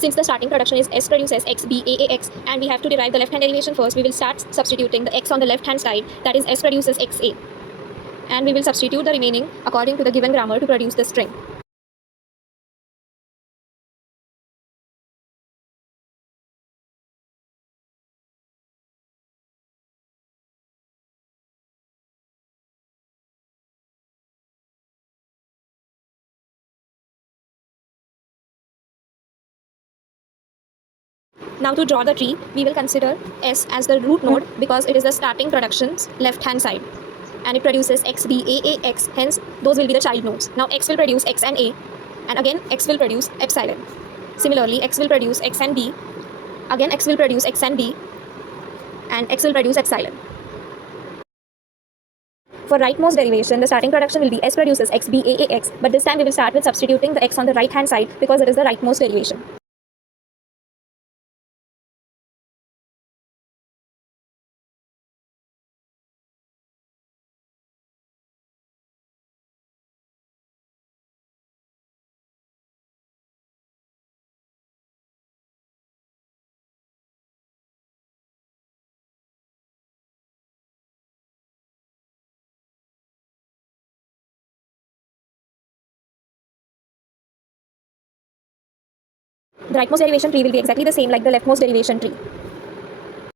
Since the starting production is S produces X, B, A, X, and we have to derive the left-hand derivation first, we will start substituting the X on the left-hand side, that is S produces XA. And we will substitute the remaining according to the given grammar to produce the string. Now to draw the tree, we will consider S as the root node because it is the starting production's left-hand side. And it produces X, B, A, X, hence those will be the child nodes. Now X will produce X and A, and again X will produce epsilon. Similarly, X will produce X and B, again X will produce X and B, and X will produce epsilon. For rightmost derivation, the starting production will be S produces X, B, A, X, but this time we will start with substituting the X on the right-hand side because it is the rightmost derivation. The rightmost derivation tree will be exactly the same like the leftmost derivation tree.